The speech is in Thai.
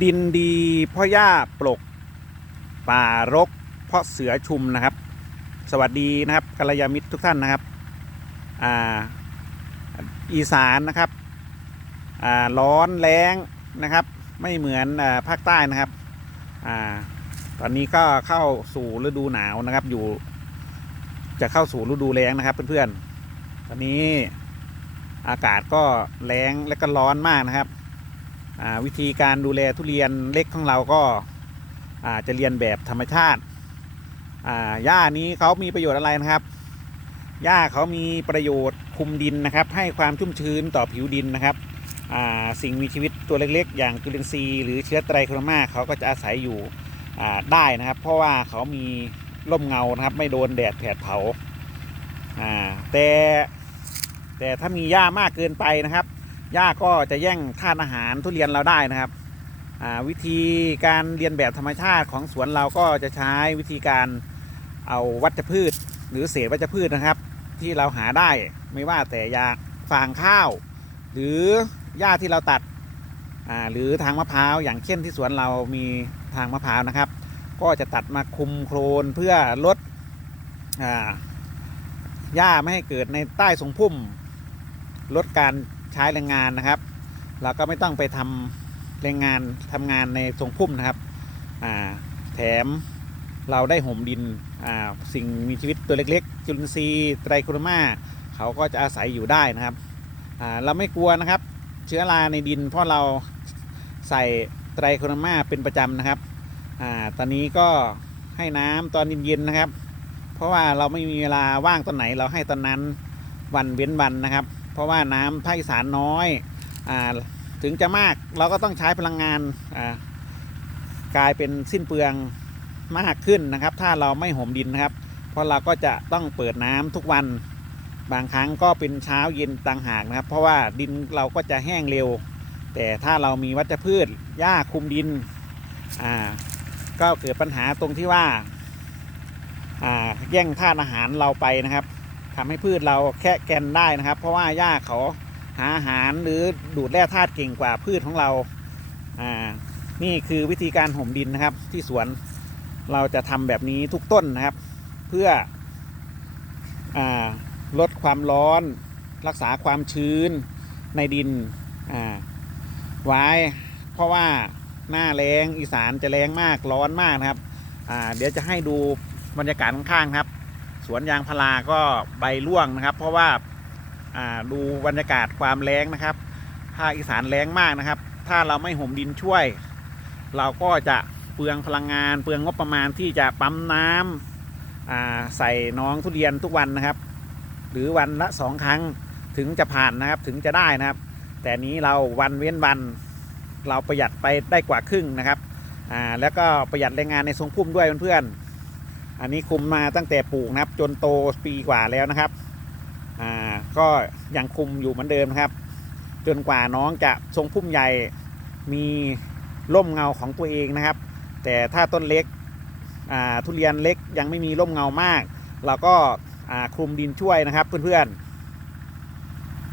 ดินดีเพ่อหญ้าปลก ป่ารก เพราะเสือชุมนะครับ สวัสดีนะครับกัลยาณมิตรทุกท่านนะครับอ่าอีสานนะครับอ่าร้อนแรงนะครับ ไม่เหมือนอาภาคใต้นะครับอ่าตอนนี้ก็เข้าสู่ฤดูหนาวนะครับ อยู่ จะเข้าสู่ฤดูแล้งนะครับเพื่อนๆตอนนี้อากาศก็แรงและก็ร้อนมากนะครับ วิธีการดูแลทุเรียนเล็กของเราก็อาจะเรียนแบบธรรมชาติหญ้านี้เขามีประโยชน์อะไรนะครับหญ้าเขามีประโยชน์คุมดินนะครับ ให้ความชุ่มชื้นต่อผิวดินนะครับสิ่งมีชีวิตตัวเล็กๆ อย่างจุลินทรีย์หรือเชื้อไตรโครมาเขาก็จะอาศัยอยู่ได้นะครับ เพราะว่าเขามีร่มเงานะครับ ไม่โดนแดดแผดเผาาแต่แต่ถ้ามีหญ้ามากเกินไปนะครับ หญ้าก็จะแย่งธาตุอาหารทุเรียนเราได้นะครับวิธีการเรียนแบบธรรมชาติของสวนเราก็จะใช้วิธีการเอาวัชพืช หรือเศษวัชพืชนะครับ ที่เราหาได้ไม่ว่าแต่ยาฟางข้าว หรือหญ้าที่เราตัดหรือทางมะพร้าวอย่างเช่นที่สวนเรามีทางมะพร้าวนะครับ ก็จะตัดมาคุมโครนเพื่อลดหญ้าไม่ให้เกิดในใต้ทรงพุ่ม ลดการ ใช้แรงงานนะครับ เราก็ไม่ต้องไปทำแรงงานทำงานในทรงพุ่มนะครับแถมเราได้ห่มดินสิ่งมีชีวิตตัวเล็กๆ จุลินทรีย์ไตรโครมาเขาก็จะอาศัยอยู่ได้นะครับเราไม่กลัวนะครับ เชื้อราในดิน เพราะเราใส่ไตรโครมาเป็นประจำนะครับอตอนนี้ก็ให้น้ำตอนเย็นๆนะครับ เพราะว่าเราไม่มีเวลาว่างตอนไหนเราให้ตอนนั้นวันเว้นวันนะครับ เพราะว่าน้ำภาคอีสานน้อยอถึงจะมากเราก็ต้องใช้พลังงานกลายเป็นสิ้นเปลืองมากขึ้นนะครับ ถ้าเราไม่ห่มดินนะครับ เพราะเราก็จะต้องเปิดน้ำทุกวันบางครั้งก็เป็นเช้าเย็นต่างหากนะครับ เพราะว่าดินเราก็จะแห้งเร็ว แต่ถ้าเรามีวัชพืชหญ้าคุมดินอ่าก็เกิดปัญหาตรงที่ว่าอ่าแย่งธาตุอาหารเราไปนะครับ ทำให้พืชเราแค่แกนได้นะครับ เพราะว่าหญ้าเขาหาอาหารหรือดูดแร่ธาตุเก่งกว่าพืชของเราอ่านี่คือวิธีการห่มดินนะครับ ที่สวนเราจะทำแบบนี้ทุกต้นนะครับ เพื่ออาลดความร้อน รักษาความชื้นในดินอ่าไว้ เพราะว่าหน้าแรงอีสานจะแรงมากร้อนมากนะครับอ่าเดี๋ยวจะให้ดูบรรยากาศข้างๆครับ สวนยางพาราก็ใบร่วงนะครับ เพราะว่าดูบรรยากาศความแรงนะครับภาคอีสานแรงมากนะครับ ถ้าเราไม่ห่มดินช่วย เราก็จะเปลืองพลังงาน เปลืองงบประมาณที่จะปั๊มน้ำอ่าใส่น้องทุเรียนทุกวันนะครับ หรือวันละสองครั้งถึงจะผ่านนะครับถึงจะได้นะครับ แต่นี้เราวันเว้นวัน เราประหยัดไปได้กว่าครึ่งนะครับแล้วก็ประหยัดแรงงานในทรงพุ่มด้วยเพื่อนๆ อันนี้คุมมาตั้งแต่ปลูกนะครับ จนโตปีกว่าแล้วนะครับ อ่าก็ยังคุมอยู่เหมือนเดิมนะครับ จนกว่าน้องจะทรงพุ่มใหญ่มีร่มเงาของตัวเองนะครับ แต่ถ้าต้นเล็กอ่าทุเรียนเล็กยังไม่มีร่มเงามาก เราก็อ่าคลุมดินช่วยนะครับเพื่อนๆ